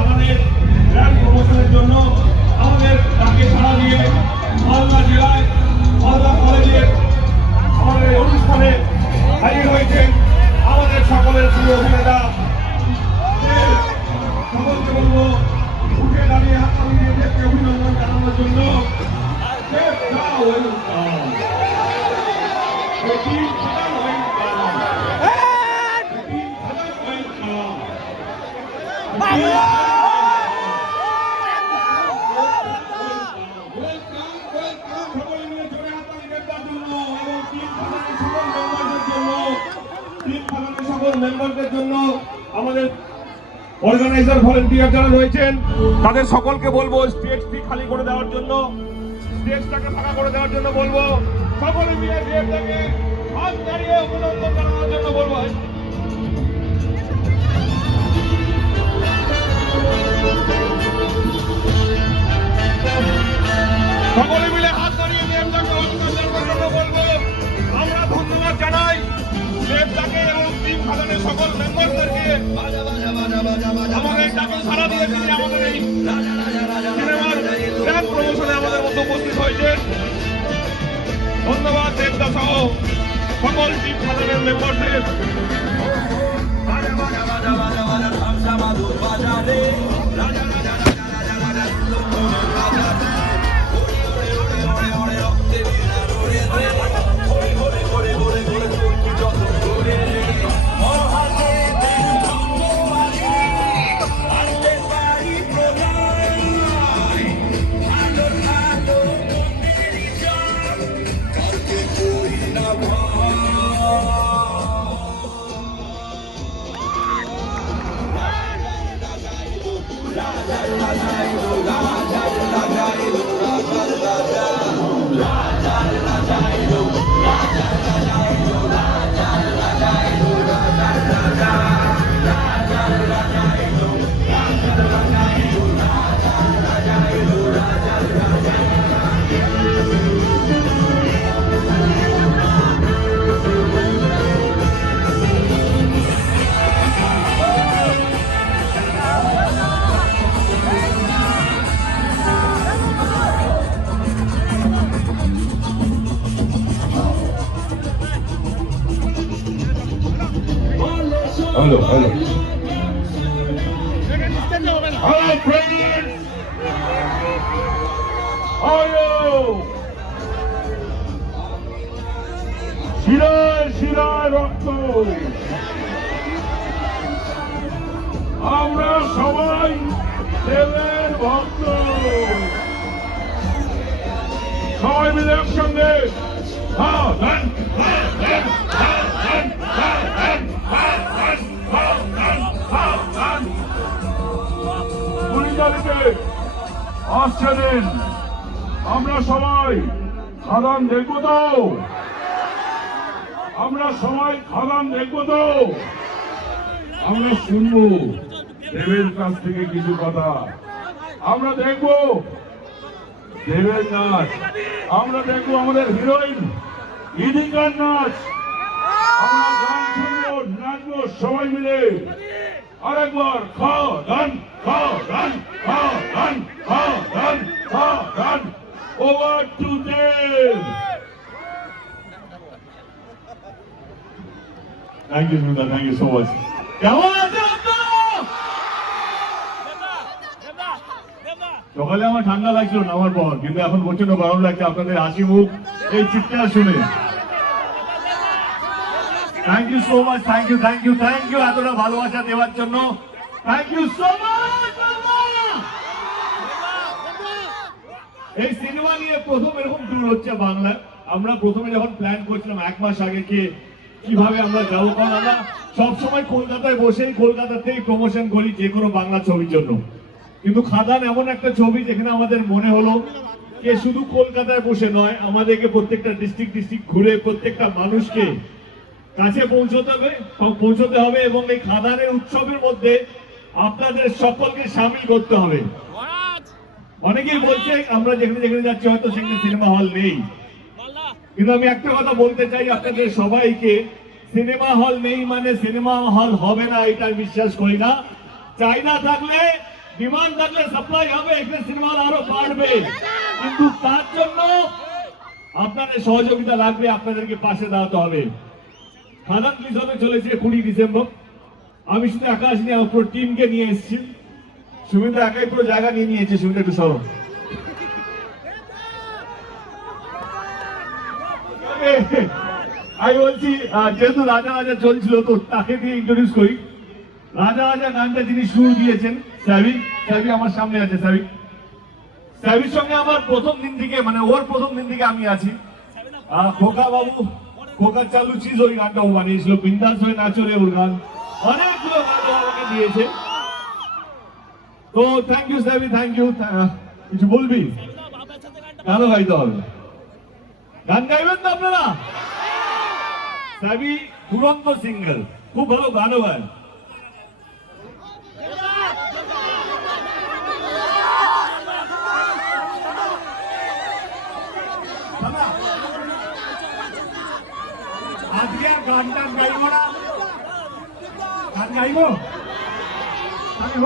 আমাদের ব্র্যান্ড প্রমোশনের জন্য মালদা জেলায়, মালদা কলেজের আমাদের অনুষ্ঠানে হাজির হয়েছেন আমাদের সকলের প্রিয় অভিনেতা। সকলকে উঠে দাঁড়িয়ে হাত মেম্বারদের জন্য আমাদের অর্গানাইজার ভলেন্টিয়ার যারা রয়েছেন, তাদের সকলকে বলব স্টেজটি খালি করে দেওয়ার জন্য স্টেজটাকে ফাঁকা করে দেওয়ার জন্য বলব। সকলে মিলে হাত দাঁড়িয়ে অভিনন্দন জানানোর জন্য বলব। সকল টিম সাধারণ মেম্বারদের বাজা বাজা বাজা বাজা বাজা ধামসা বাজা বাজা রে রাজা রাজা রাজা রাজা রাজা রাজা রাজা আমরা সবাই দেবের ভক্ত। সবাই মিলে একসঙ্গে কুড়ি আমরা সবাই সাধারণ দেখব তো আমরা সবাই খাদান দেখব তো। আমরা শুনব। দেবের কাছ থেকে কিছু কথা। আমরা দেখব। দেবের নাচ। আমরা দেখব আমাদের হিরোইন, ইদিকার নাচ। আমরা গান শুনব, নাচবো সবাই মিলে। আরেকবার খাও গান খাও গান খাও গান খাও গান খাও ওভার টু দেব সুন্দর থ্যাংক ইউ সো মাচ কেমন আছে সকালে আমার ঠান্ডা লাগছিল নামার পর, কিন্তু এখন প্রচণ্ড গরম লাগছে। আপনাদের হাসি মুখ, এই চিৎকার শুনে। Thank you so much thank you thank you thank you এতটা ভালোবাসা দেওয়ার জন্য। থ্যাংক ইউ সো মাচ এই সিনেমা নিয়ে প্রথম এরকম ট্যুর হচ্ছে বাংলায়। আমরা প্রথমে যখন প্ল্যান করছিলাম এক মাস আগে কে কীভাবে আমরা যাব? কারণ আমরা সবসময় কলকাতায় বসেই কলকাতাতেই প্রমোশন করি যে কোনো বাংলা ছবির জন্য। কিন্তু খাদান এমন একটা ছবি যেখানে আমাদের মনে হলো যে শুধু কলকাতায় বসে নয় আমাদেরকে প্রত্যেকটা ডিস্ট্রিক্ট ডিস্ট্রিক্ট ঘুরে প্রত্যেকটা মানুষকে কাছে পৌঁছতে হবে পৌঁছতে হবে এবং এই খাদানের উৎসবের মধ্যে আপনাদের সকলকে সামিল করতে হবে। অনেকেই বলছে আমরা যেখানে যেখানে যাচ্ছি হয়তো সেখানে সিনেমা হল নেই। কিন্তু আমি একটা কথা বলতে চাই আপনাদের সবাইকে। সিনেমা হল নেই মানে সিনেমা হল হবে না, এটা আমি বিশ্বাস করি না। চাইনা থাকলে ডিমান্ড থাকলে সাপ্লাই হবে, এখানে সিনেমা হল আরও বাড়বে। কিন্তু তার জন্য আপনাদের সহযোগিতা লাগবে, আপনাদেরকে পাশে দাঁড়াতে হবে। খাদান প্লিজ হবে চলেছে কুড়ি ডিসেম্বর। আমি শুধু একা আসিনি আমার পুরো টিমকে নিয়ে এসেছি। সুমিতা একাই পুরো জায়গা নিয়ে নিয়েছে। সুমিতা, একটু আমি বলছি যেহেতু রাজা রাজা চলছিল, তো তাকে দিয়ে ইন্ট্রোডিউস করি। রাজা রাজা গানটা যিনি সুর দিয়েছেন আমার সামনে আছে সঙ্গে আমার প্রথম দিন থেকে মানে ওর প্রথম দিন থেকে আমি আছি। খোকা বাবু, খোকা চালু চিজ ওই বানিয়েছিল, বিন্দাস হয়ে নাচরে ওর গান। অনেকগুলো গান আমাকে দিয়েছে। তো thank you Savvy thank you কিছু বলবি? কেন গাইতে হবে? গান গাইবেন তো আপনারা? স্যাভি দুরন্ত সিঙ্গেল। খুব ভালো গানও দাদা, আজকে আর গান টান গাইব না। গান গাইব? গাইব?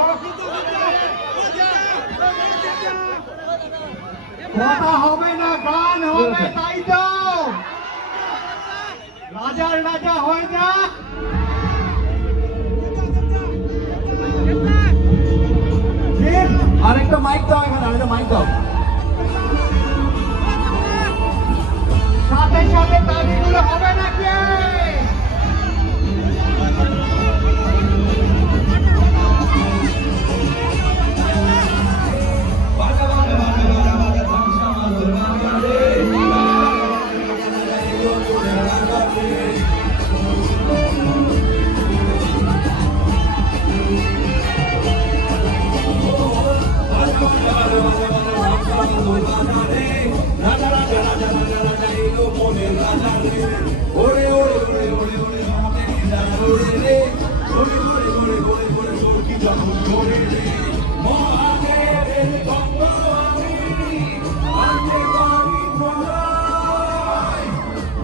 কথা হবে না, গান হবে, তাই তো। রাজার রাজা হয়ে যা আরেকটা মাইক দাও এখানে, আরেকটা মাইক দাও। সাথে সাথে তালিগুলো হবে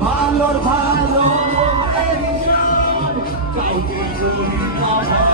ভালোর ভালো Ole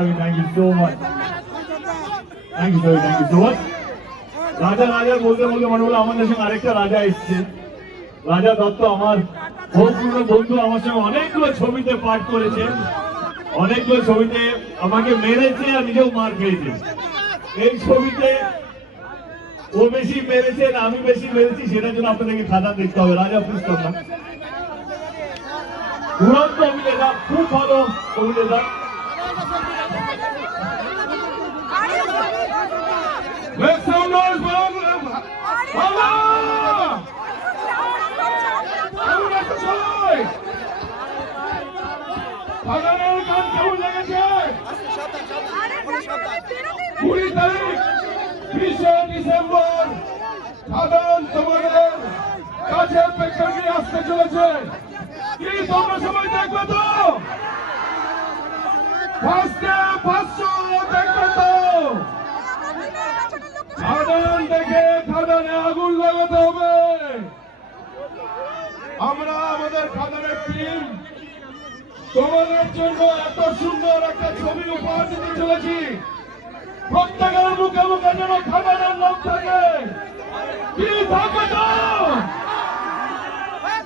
Savi. Thank you so much. Thank you. Thank you so much. রাজা রাজা বলতে বলতে মনে হলো আমাদের সঙ্গে আরেকটা রাজা এসছে রাজা দত্ত আমার বহু পুরনো বন্ধু, আমার সঙ্গে অনেকগুলো ছবিতে পাঠ করেছে অনেকগুলো ছবিতে আমাকে মেরেছে আর নিজেও মার খেয়েছে এই ছবিতে ও বেশি মেরেছে না আমি বেশি মেরেছি, সেটার জন্য আপনাদেরকে খাতা দেখতে হবে রাজা কর না দুরন্ত অভিনেতা, খুব ভালো অভিনেতা Make some noise, Bangla! Bangla! কেমন আছো সবাই? বাগানের গান কেমন লেগেছে? কুড়ি তারিখ বিশে ডিসেম্বর সাধারণ তোমাদের কাছে প্রেক্ষাগৃহে আসতে চলেছে কি তোমরা সবাই দেখবে তো ফার্স্টে পাঁচশো দেখবে অবদান দেখে খাদানে আগুন লাগাতে হবে। আমরা আমাদের খাদানের টিম তোমাদের জন্য এত সুন্দর একটা ছবি উপহার দিতে চলেছি। প্রত্যেকের মুখে মুখে যেন খাদানের লোক থাকে। কি থাকে তো? হ্যাঁ,